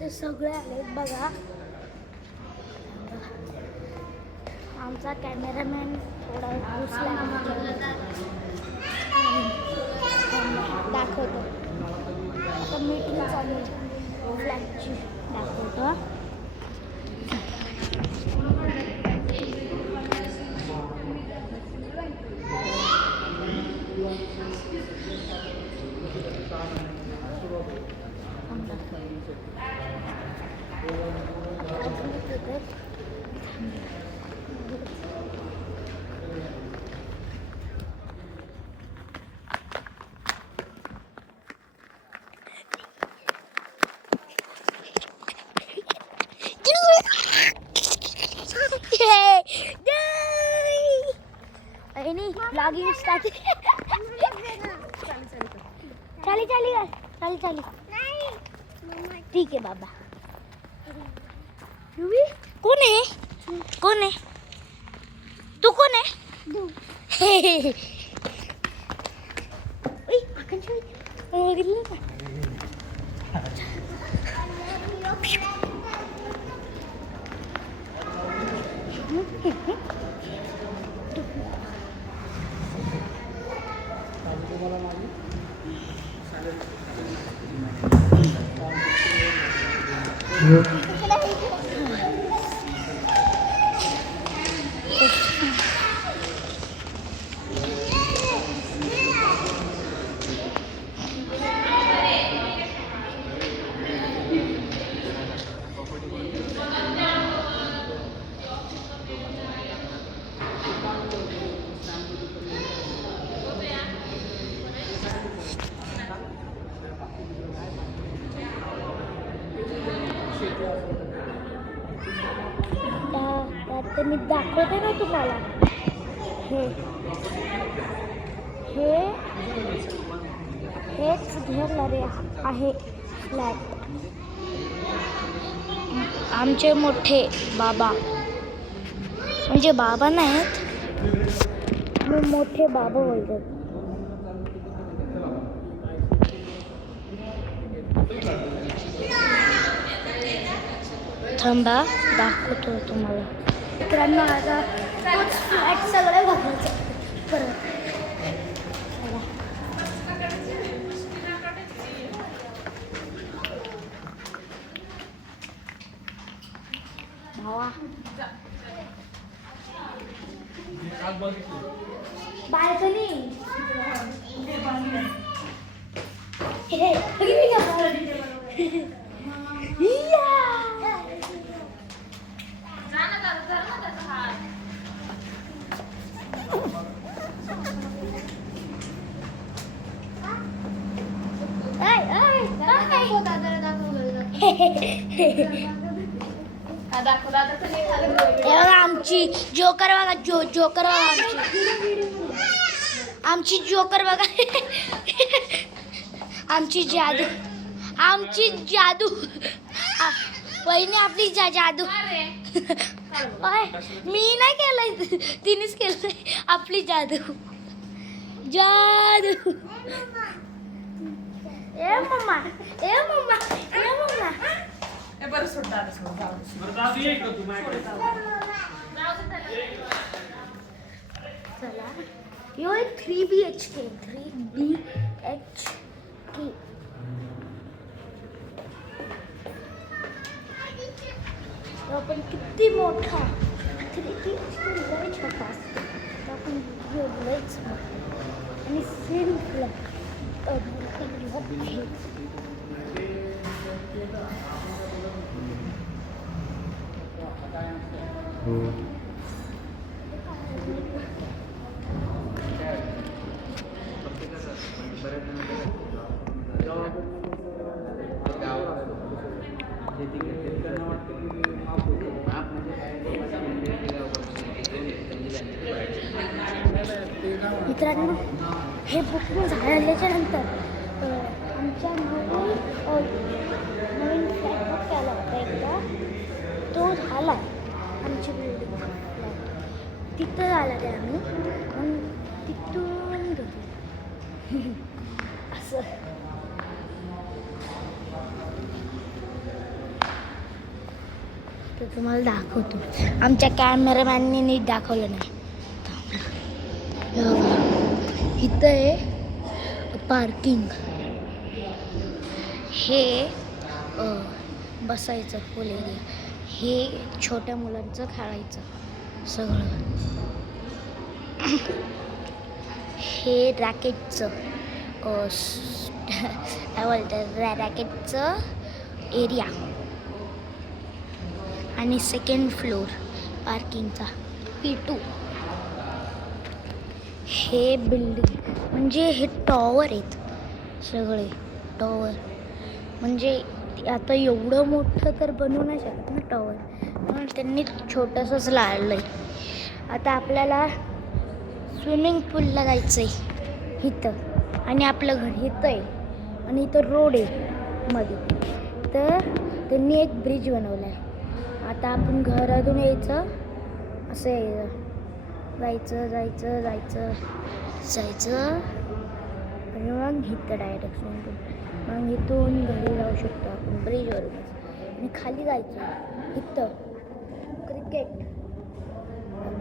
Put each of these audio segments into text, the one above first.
ते सगळे आलेत बघा. आमचा कॅमेरामॅन थोडा घुसला दाखवतो. आता मीटिंग चालू फ्लॅगची दाखवतो. Blogging start. चाली ठीक आहे बाबा. कोण आहे तू? कोण आहे? मी दाखवते ना तुम्हाला. हेच घेणार आहे फ्लॅट. आमचे मोठे बाबा, म्हणजे बाबा नाहीत, मी मोठे बाबा बोलतात. थांबा दाखवतो तुम्हाला. मित्रांनो आता तोच फ्लॅट सगळं बघायचं परत. भावा बाल्कनी आमची जोकर बघा. जोकर बघा आमची जोकर बघा. आमची जादू वहिनी आपली जादू. मी नाही केलंय, तिनेच केलंय. आपली जादू. ए मम्मा. चला यो एक 3BHK. पण किती मोठा 3BHK लय छोटा असतो. आपण लयच आणि सेम फ्लॅट मित्रांनो, हे बुकिंग झाल्याच्या नंतर आमच्या नवीन फ्लॅट बुक केला होता एकदा, तो झाला आमची बिल्डिंग. तिथं झाला ते आम्ही तिथून गेलो असं. तर तुम्हाला दाखवतो. आमच्या कॅमेरामॅनने नीट दाखवलं नाही. इथं आहे पार्किंग. हे बसायचं फुल एरिया. हे छोट्या मुलांचं खेळायचं सगळं. हे रॅकेटचं काय बोलतात रॅकेटचं एरिया. आणि सेकंड फ्लोर पार्किंगचा P2. हे बिल्डिंग म्हणजे हे टॉवर आहेत सगळे. टॉवर म्हणजे आता एवढं मोठं तर बनवू नाही शकत ना टॉवर, म्हणून त्यांनी छोटंसंच लावलं आहे. आता आपल्याला स्विमिंग पूलला जायचं आहे इथं, आणि आपलं घर इथं आहे आणि इथं रोड आहे मध्ये. तर त्यांनी एक ब्रिज बनवला आहे. आता आपण घरातून यायचं, असं यायचं, जायचं जायचं जायचं जायचं आणि मग इथं डायरेक्ट स्विमिंग पूल. मग इथून घरी जाऊ शकतो आपण ब्रिजवरूनच. आणि खाली जायचं इथं क्रिकेट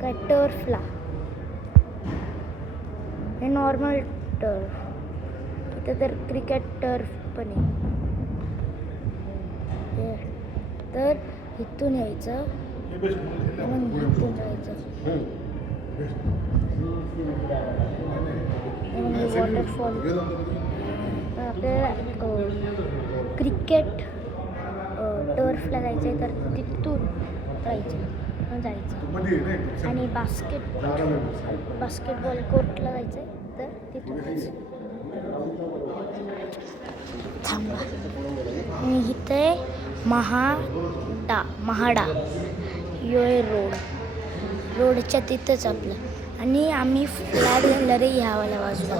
काय टर्फला. हे नॉर्मल टर्फ, इथं तर क्रिकेट टर्फ पण आहे. तर इथून यायचं मग इथून जायचं. वॉटरफॉल. आपल्याला क्रिकेट टर्फला जायचं आहे तर तिथून जायचं. आणि बास्केटबॉल कोर्टला जायचं आहे तर तिथून जायचं. थांबा. आणि इथे महाडा योय रोडच्या तिथंच आपलं. आणि आम्ही फ्लॅट घालणार आहे ह्यावाल्या बाजूला,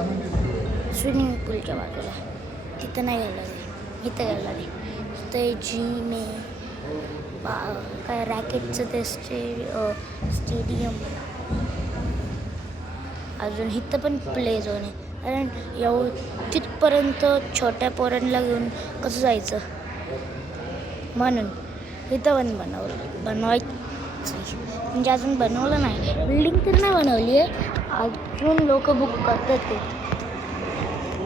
स्विमिंग पूलच्या बाजूला. तिथं नाही घालणार आहे, इथं घालणार आहे. इथं जिम आहे, काय रॅकेटचं ते स्टेडियम. अजून इथं पण प्ले झोन आहे. कारण तिथपर्यंत छोट्या पोरांना घेऊन कसं जायचं, म्हणून इथं पण बनवायचं. म्हणजे अजून बनवलं नाही, बिल्डिंग तर नाही बनवली आहे अजून, लोक बुक करतात ते.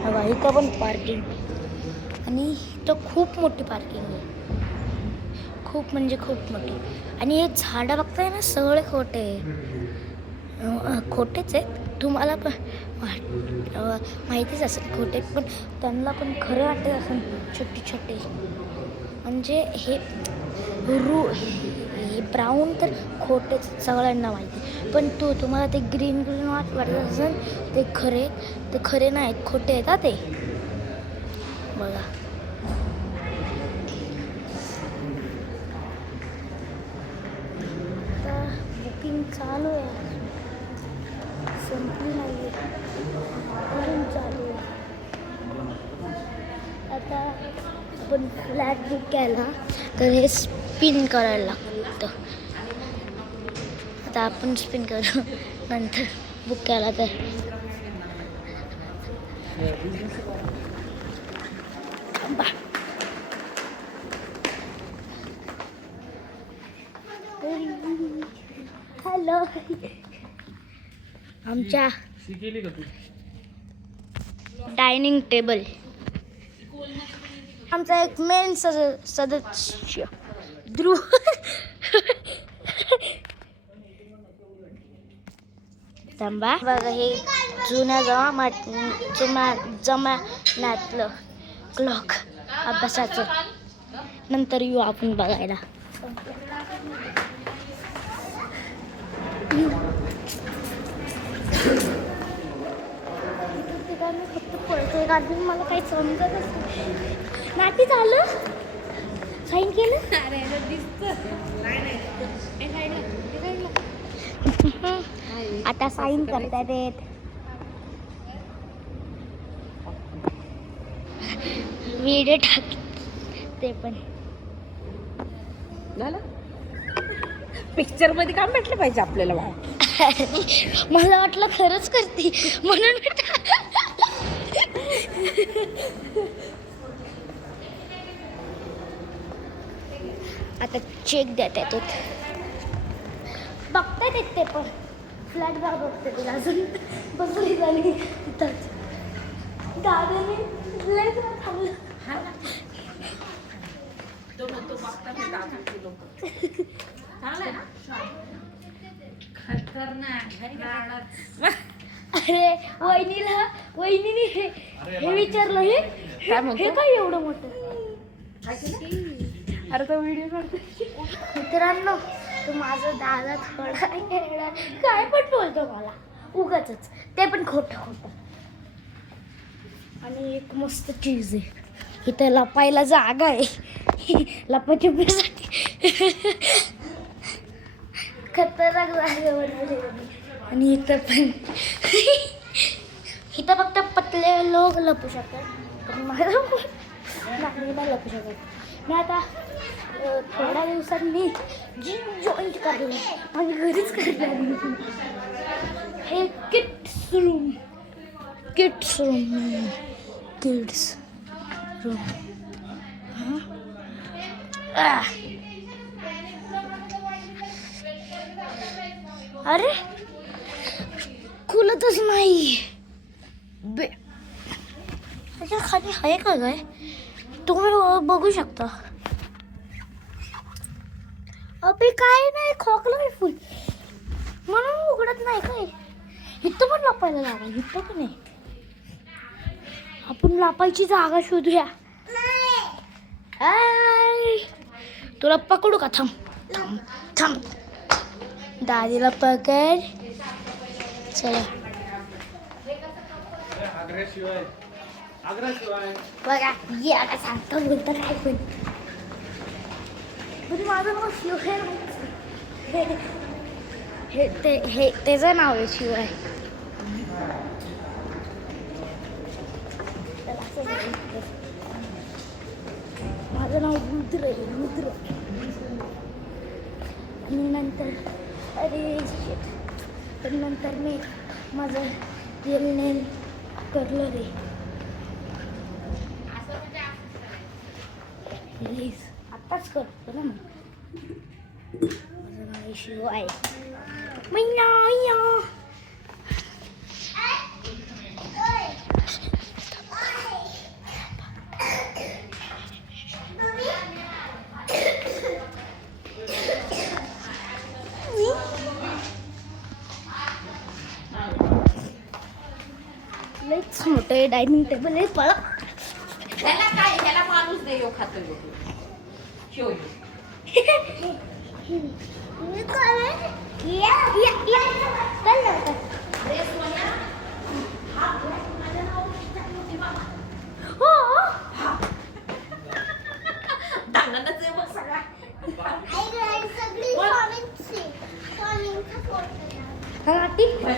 हवा इथं पण पार्किंग. आणि इथं खूप मोठी पार्किंग आहे, खूप म्हणजे खूप मोठी. आणि हे झाडं बघताय ना सगळे खोटेच आहेत. तुम्हाला पण माहितीच असेल खोटे, पण त्यांना पण खरं वाटत असेल छोटे छोटे. म्हणजे हे ब्राऊन तर खोटेच सगळ्यांना माहिती, पण तुम्हाला ते ग्रीन वाटत असेल ते खरे नाहीत, खोटे आहेत ते. बघा आता बुकिंग चालू आहे, संपली नाही अजून चालू आहे. आता आपण फ्लॅट बुक केला तर हे स्पिन करायला लागतं. आता आपण स्पिन करू नंतर बुक केला तर. हॅलो. आमच्या डायनिंग टेबल. आमचा एक मेन सदस्य ध्रुव. थांबा. बघा हे जुन्या जमान्यातलं क्लॉक अभ्यासाचं. नंतर येऊ आपण बघायला. फक्त पळतोय कारण मला काही समजतच नाही. झालं साईन केलं. आता साईन करतात येत. व्हिडिओ टाक ते पण झालं. पिक्चर मध्ये काम भेटलं पाहिजे आपल्याला. मला वाटलं खरंच करते म्हणून. आता चेक देत येतो बघतायत येत ते पण फ्लॅट बॅग बघते तिला अजून बसली झाली तिथंच दादाने लय थांबलं अरे वहिनीने हे विचारलं हे काय एवढं मोठं अरे तो व्हिडिओ काढतो मित्रांनो तो माझा दादा थोडा येडा काय पण बोलतो मला उगाच ते पण खोटं आणि एक मस्त चीज आहे इथं लपायला जागा आहे लपाछुपीसाठी खतरनाक जागा बनवली आणि इथं पण इथं फक्त पतले लोक लपू शकतात पण मला नागरिकला लपू शकतात मी आता थोड्या दिवसांनी जिम जॉईंट करले आणि घरीच करले हे किड्स रूम किड्स रूम अरे खुलतच नाही बे त्याच्या खाली आहे का काय तुम्ही बघू शकता अबे काय नाही खोकलं फुल म्हणून उघडत नाही काय इथं पण लपायला लागेल इथं पण आहे आपण लपायची जागा शोधूया तुला पकडू का थांब दादीला पकड चला बघा ये आता सांगतो बोलतात काय पण म्हणजे माझं नाव शिव हे त्याचं नाव आहे शिवाय माझं नाव रुद्र आहे रुद्र आणि नंतर अरे तर नंतर मी माझं रिअल नेम करलं रे प्लीज आत्ताच करतो ना मग माझं नाव शिव आहे मैया लईच मोठं आहे डायनिंग टेबल आहे पळा ह्याला माणूस दे यो खातो यो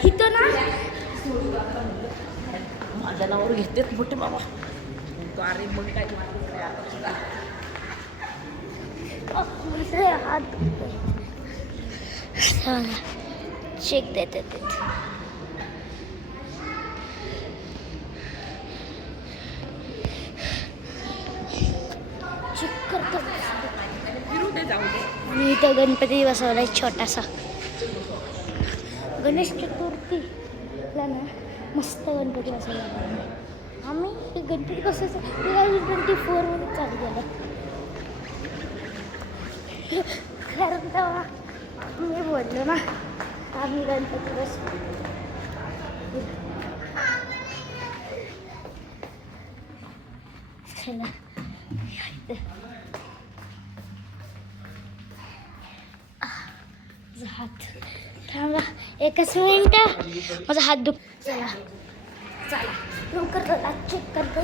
इथं ना माझ्या नावावर घेतेत मोठे बाबा अरे मग काय हात चेक देते चेक करतो आणि इथं गणपती बसवलाय छोटासा गणेश चतुर्थीला ना मस्त गणपती बसवला आम्ही हे गणपती बसवायचं 2024 मध्ये चालू झालं कारण तेव्हा मी बोललो ना आम्ही गणपती बसवू चला हात थांबा एकच मिनिट माझा हात दुख चला चला लवकर चेक करतो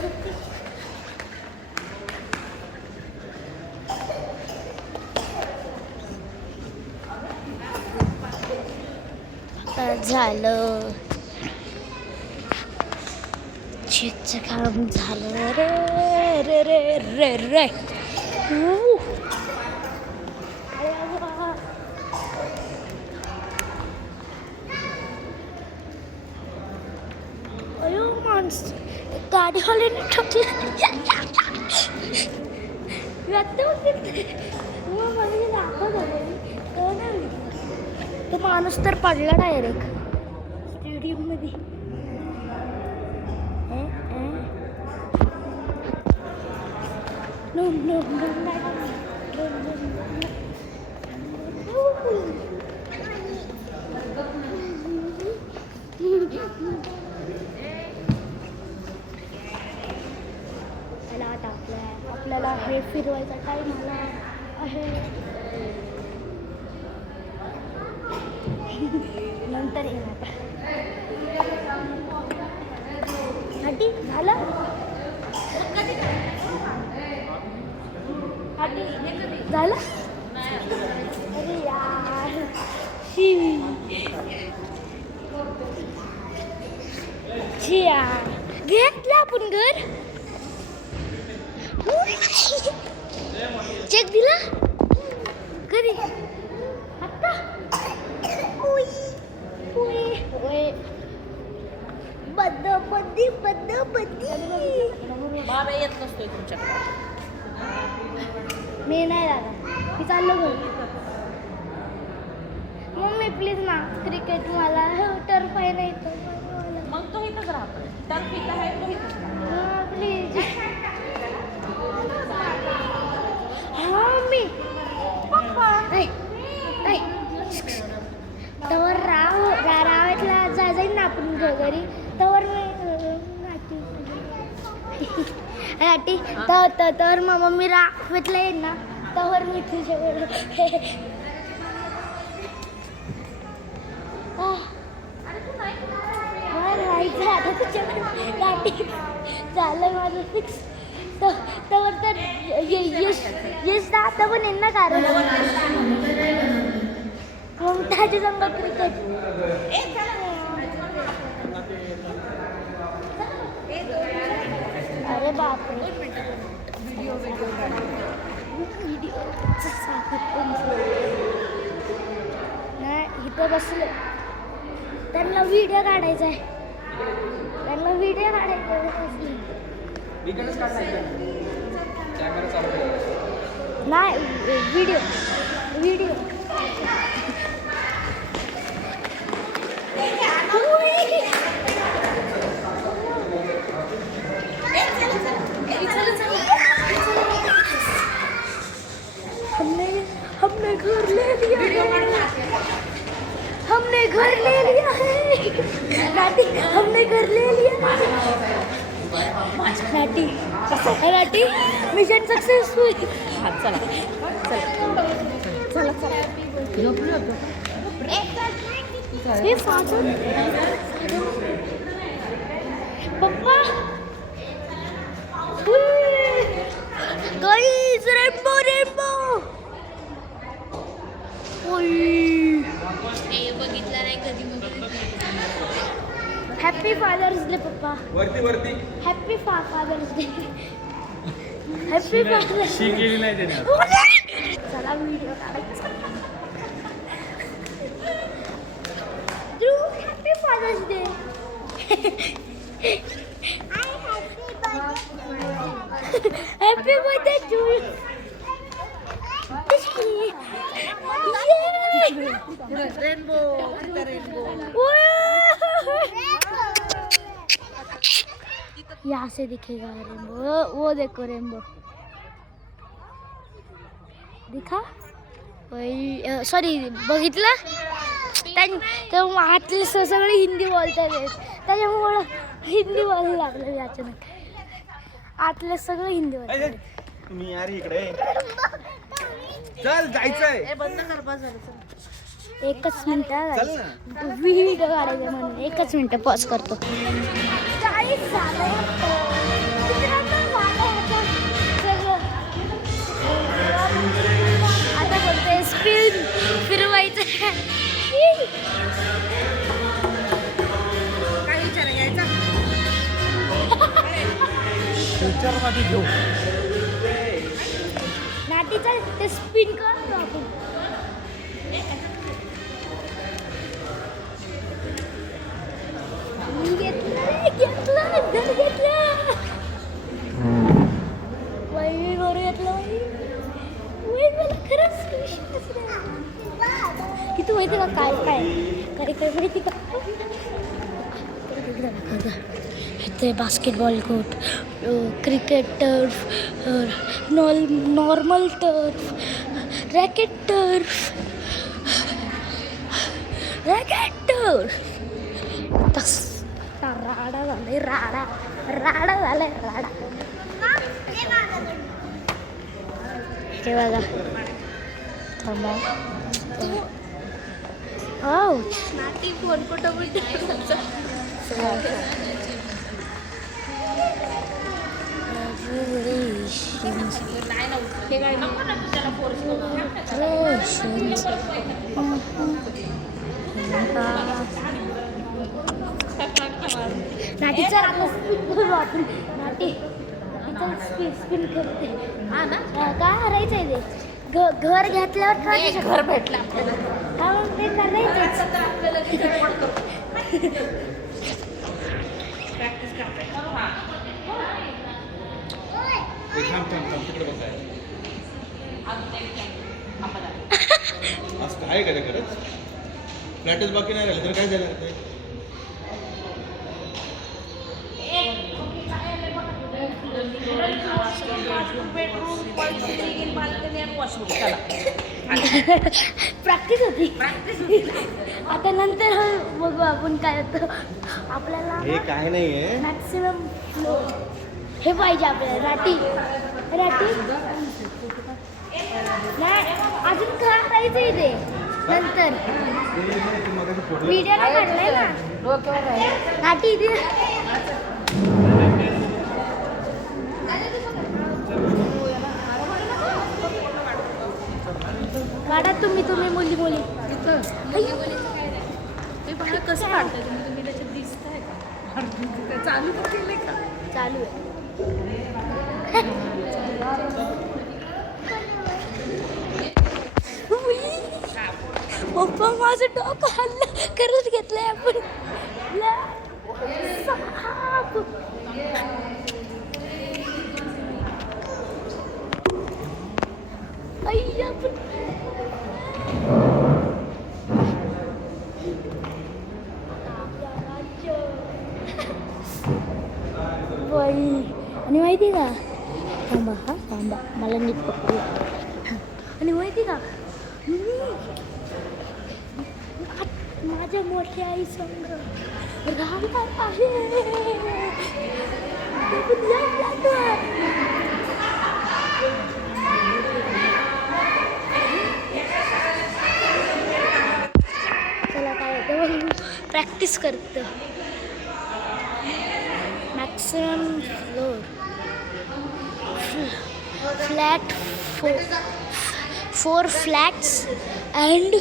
झालं चेकचं काम झालं रे रे रे रे रे गाडीवाल्याने ठोकलं आता मग मला दाखवत होतं तो माणूस तर पडला डायरेक्ट स्टेडियम मध्ये. No, no, no, आपल्याला हे फिरवायचा टाइम आला आहे. नंतर येणार हाटी झालं. झालं. अरे यार घेतलं आपण घर. चेक दिला कधी आता. बाबा येत नसतोय तुमच्याकडे. मी नाही दादा, मी चाललो घरी. मम्मी प्लीज ना क्रिकेट मला टर्फ आहे नाही तर मग तो इथंच राहतो. तर पिता आहे तो इथंच राहतो. प्लीज. हा मी पप्पा तवर रावायतला जाईल ना आपण घरी. तवर मी तर मग मम्मी रावायतला येईल ना तवर मी तुझ्यावर राहायचं आता तुझ्यावर गाठी झालं माझं फिक्स. तवर तर यश आता पण येईल ना कारण ममताची संघ क्रिकेट. अरे बापरे नाही इथं बसलं. त्यांना व्हिडिओ काढायचा आहे. त्यांना व्हिडिओ काढायचा नाही व्हिडिओ व्हिडिओ. हमने घर ले लिया है. हमने घर ले लिया है नाटी. हमने घर ले लिया नाटी. नाटी मिशन सक्सेसफुल. चला चला चला हे फादर पप्पा गाइस रेनबो रेनबो. बघितला नाही कधी. हॅपी फादर्स डे पप्पा. वरती happy father's day. Happy father's day गेली नाही त्याने. चला व्हिडिओ काढायचा. Happy father's day. Happy birthday to rainbow. यहाँ से दिखेगा रेनबो. वो देखो रेनबो दिखा. सॉरी बघितलं. आतले सगळे हिंदी बोलतात त्याच्यामुळं हिंदी बोलायला लागलं अचानक. आतले सगळे हिंदी बोलतात. तुम्ही यार इकडे चल जायचंय. बंद कर बस. एकच मिनिट व्हिडिओ काढायचं म्हणून एकच मिनिट पॉज करतो. आता बोलते स्पिन फिरवायचं. काय विचार यायचा. फ्युचर मध्ये घेऊ. नाटीचा ते स्पिन करतो आपण. घेतलं. वही घेतलं. किती माहिती का काय काय काय काय माहिती का इथे basketball court cricket turf normal turf racket turf तस राडा झालाय राडा झालाय राडा हे बघा थांबा नाटी फोन कुठं नाटीचा नाटी स्पिन करते हा ना काय हरायचं आहे ते घर घेतल्यावर घर भेटलं आपल्याला हा मग ते करायचंच प्रॅक्टिस तिकडे बसाय असं आहे का ते खरंच फ्लॅटच बाकी नाही राहिले तर काय झालं ते प्रॅक्टिस होती आता नंतर बघू आपण काय होतं आपल्याला हे काय नाहीये मॅक्सिमम हे पाहिजे आपल्याला राटी नाही अजून काय करायचं इथे नंतर व्हिडिओला काढलाय ना राटी इथे काढा तुम्ही मुली ते बघा कसं काढताय तुम्ही त्याच्यात दिसताय का चालू केलंय का चालू आहे पप्पा माझं डोकं हल्लं करत घेतलंय आपण साप. आई आपण बाई आणि माहिती का थांबा मला नीट पकडू आणि माहिती का माझ्या मोठ्या आई संग राहणार आहे चला काय होतं प्रॅक्टिस करतं maximum flat four flats and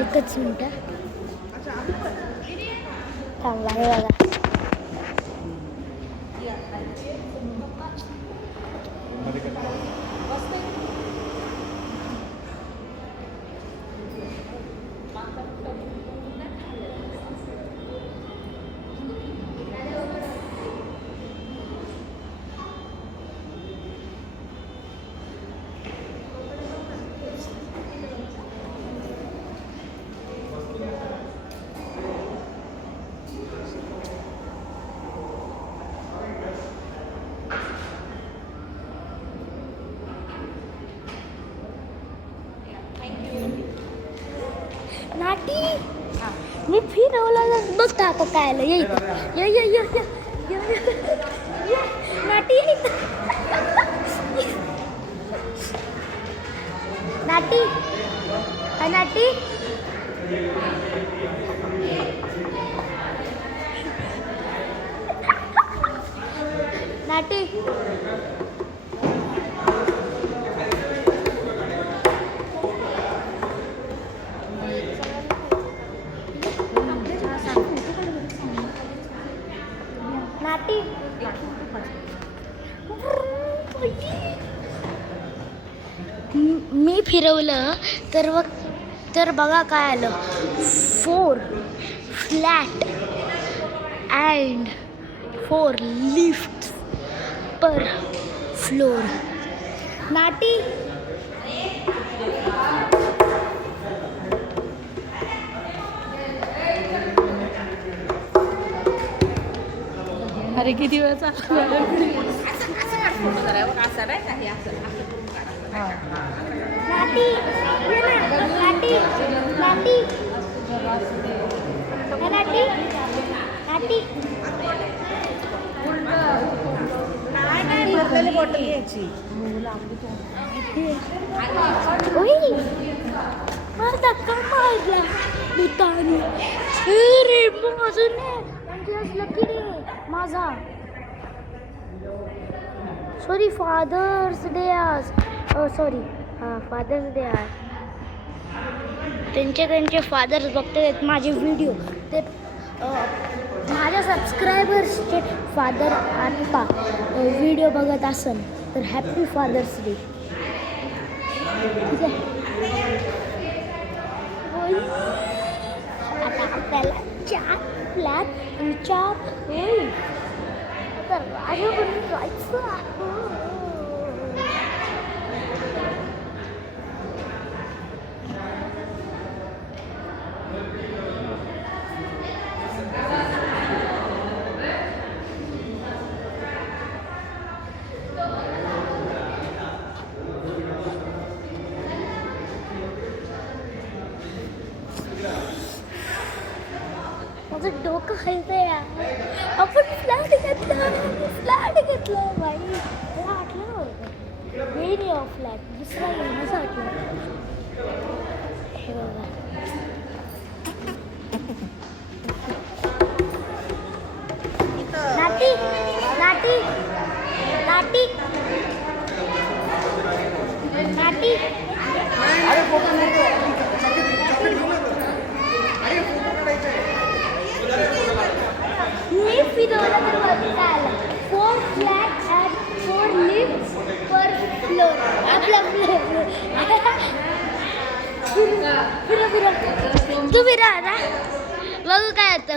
एकच मिनिट थांबा हे बघा नाटी मी फिरवला बघता आता काय आलं ये नाटी नाटी नाटी नाटी नाटी मी फिरवलं तर मग तर बघा काय आलं 4 flat and 4 lift per floor. नाटी अरे किती वेळ चालू असं नाही का हे असं नाटी नाटी नाटी नाटी नाटी नाही भरलेली बॉटल घ्यायची. ओय मला धक्का मारला भूताने. अरे माझं नाही लकी डे माझा. सॉरी फादर्स डे आज. सॉरी हां फादर्स डे आज. त्यांचे फादर्स बघतात माझे व्हिडिओ. ते माझ्या सबस्क्रायबर्सचे फादर आता व्हिडिओ बघत असेल तर हॅपी फादर्स डे. ठीक आहे. आता आपल्याला 4 फ्लॅट आणि 4 होईल. आता राजा बनून जायचं आहे. माझं डोकं हलतंय यार. आपण फ्लॅट घेतला बाई. मला वाटलं नव्हतं हे नाही ऑफ फ्लॅट दुसरा घेण्याचं वाटलं. हे बघा नाटी नाटी नाटी नाटी. मी फिरवलं तर बघता आलं 4 flat and 4 lift per floor. आपला फ्लोर फिरा तू फिरा ना बघू काय होतं.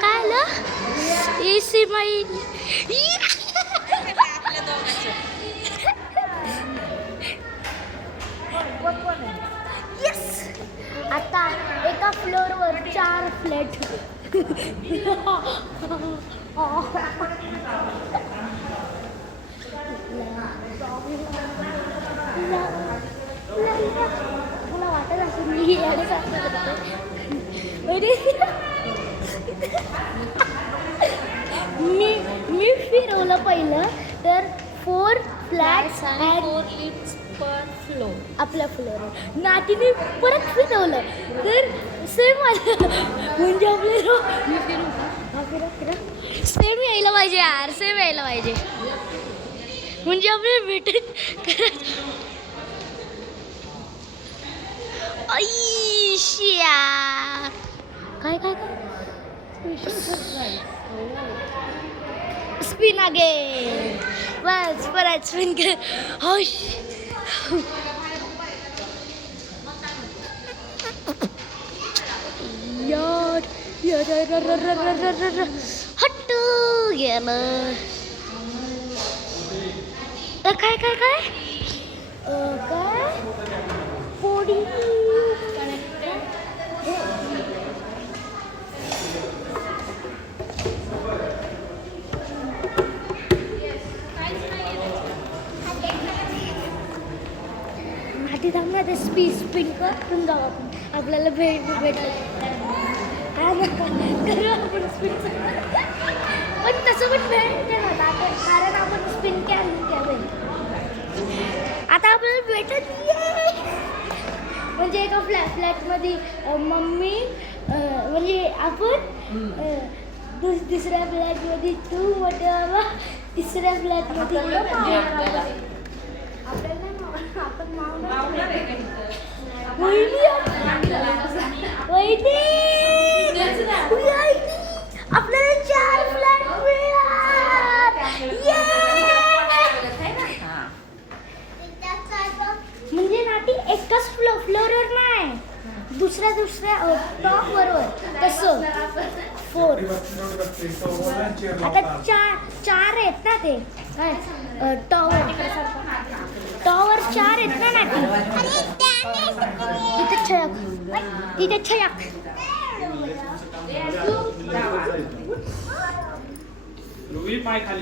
कायला एसी माईल. येस आता एका फ्लोअरवर 4 फ्लॅट. मला वाटत असेल मी मी फिरवलं पहिलं तर 4 flats and 4 lifts per floor. आपल्या फ्लोअरवर नातीने परत फिरवलं तर सेम आलं. म्हणजे आपल्याला सेम यायला पाहिजे यार. सेम यायला पाहिजे म्हणजे आपल्याला भेटत. ऐशिया काय स्पिन अगेन. बस परत स्पिन कर. हश यार हट गेलं. काय पोडी माटी थांबणार ते स्पिन करून जाऊ आपण. आपल्याला भेटलं करू आपण स्पिन. पण तसं पण भेटते ना आपण कारण आपण स्पिन केलं. आता आपल्याला भेटत म्हणजे एका फ्लॅटमध्ये मम्मी म्हणजे आपण दुसऱ्या फ्लॅटमध्ये तू मोठे बाबा तिसऱ्या फ्लॅटमध्ये आपण आपल्याला 4 फ्लॅट मिळाले. आता चार आहेत ना ते काय टॉवर चार आहेत ना तिथे छाया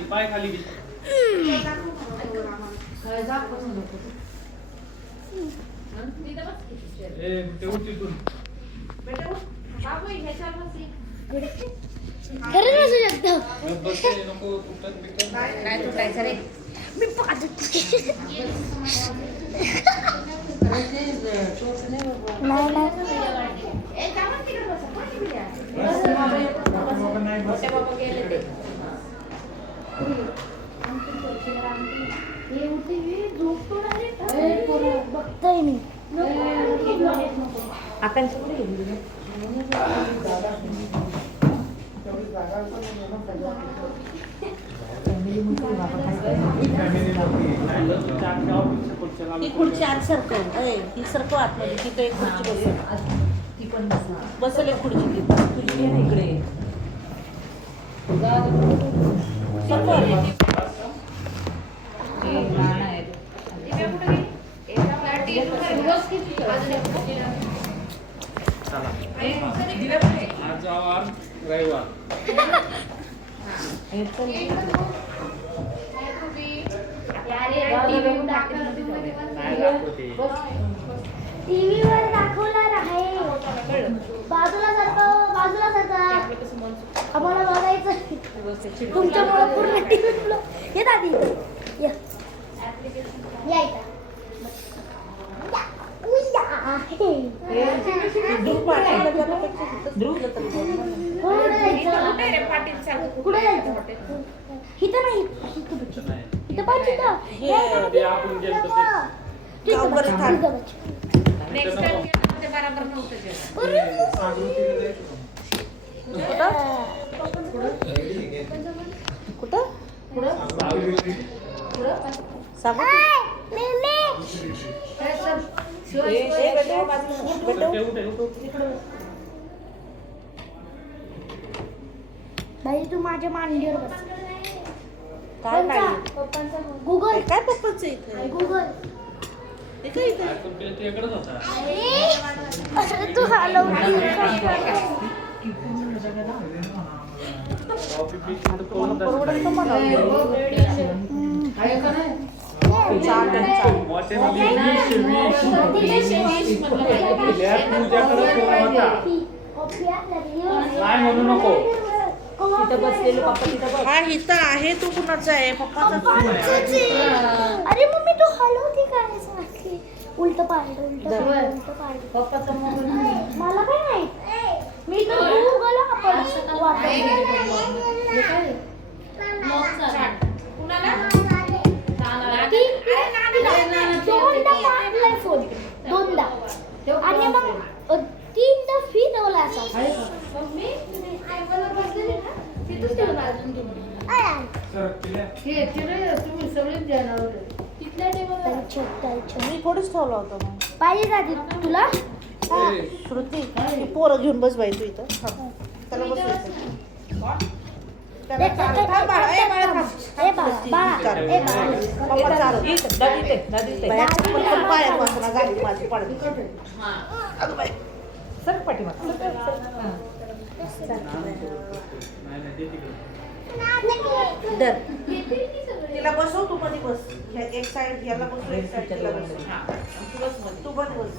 पाय खाली खरंच असू शकतं काय तुटायचं रे मी पाहत बघताय मी ती खुर्ची आत सरकव ही सरकव आतमध्ये तिथं एक खुर्ची बसेल ती पण बसेल एक खुर्ची तिथं तुझी घे ना इकडे टीव्हीवर दाखवणार आहे बाजूला सरका आम्हाला बघायचं तुमच्यामुळे पूर्ण टीव्ही हे दादी या कुठे जायचं इथं नाही इथं पाहिजे नेक्स्ट टाइम ते बरोबर नव्हतं बाई तू माझ्या मांडीवर बस काय गुगल काय पप्पाचं इथे गुगल ते काय इथे अरे तू हलवली परवडेल का मला म्हणू नको तिथं बसलेले पप्पा तिथं बस हा इथं आहे तो कुणाचा आहे पप्पाचा अरे मम्मी तू हलवती काय सारखी उलट पालट पप्पाचा मोबाईल मला काय माहित मी तर गुगल दोनदा आणि मग तीनदा फिरवला असा मी थोडंच ठेवला होता मग पाहिजे दादी तुला श्रुती ही पोरं घेऊन बस बाई तू इथं त्याला बसवायचं तिला बसव तू मध्ये बस एक साइड याला बसव एक साइड तिला बसव तू पण बस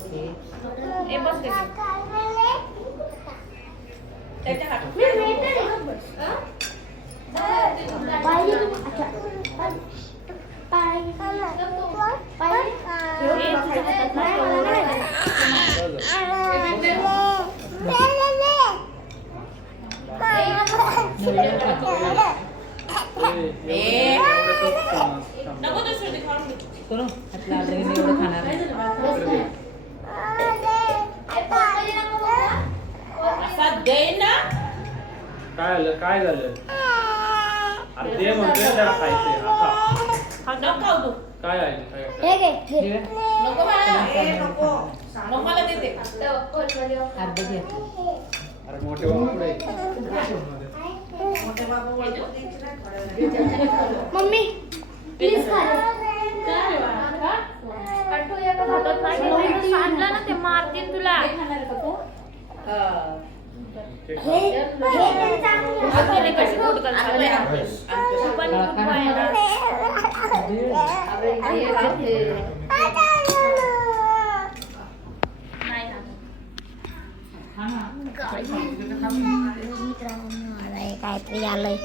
काय झालं अरे ते म्हणतोय त्याला खायचंय काय आहे अरे मोठे बाबा पुढे मोठे बाबा वळखून द्यायचे नाही थोड्या वेळाने. मम्मी प्लीज खा सांगलं ना ते मारतील तुला. तिला कशी पोट आणलंय, आणलंय. काहीतरी आलंय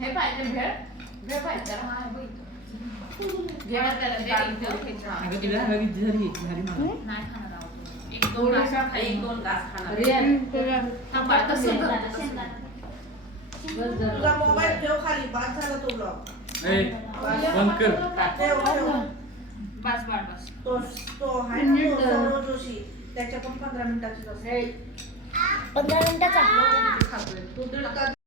हे पाहिजे भेळ भेळ पाहिजे जेवण त्याला दे. नाही खाणार आहोत. एक दोन घास खाणार. तुझा मोबाईल ठेव खाली, बाद झाला तो ब्लॉग. बंद कर. ठेव, ठेव. बस बस बस. तो आहे ना तो सौरव जोशी, त्याच्या पण 15 मिनिटाची असते. 15 मिनिटाचा खातोय. तू दीड तास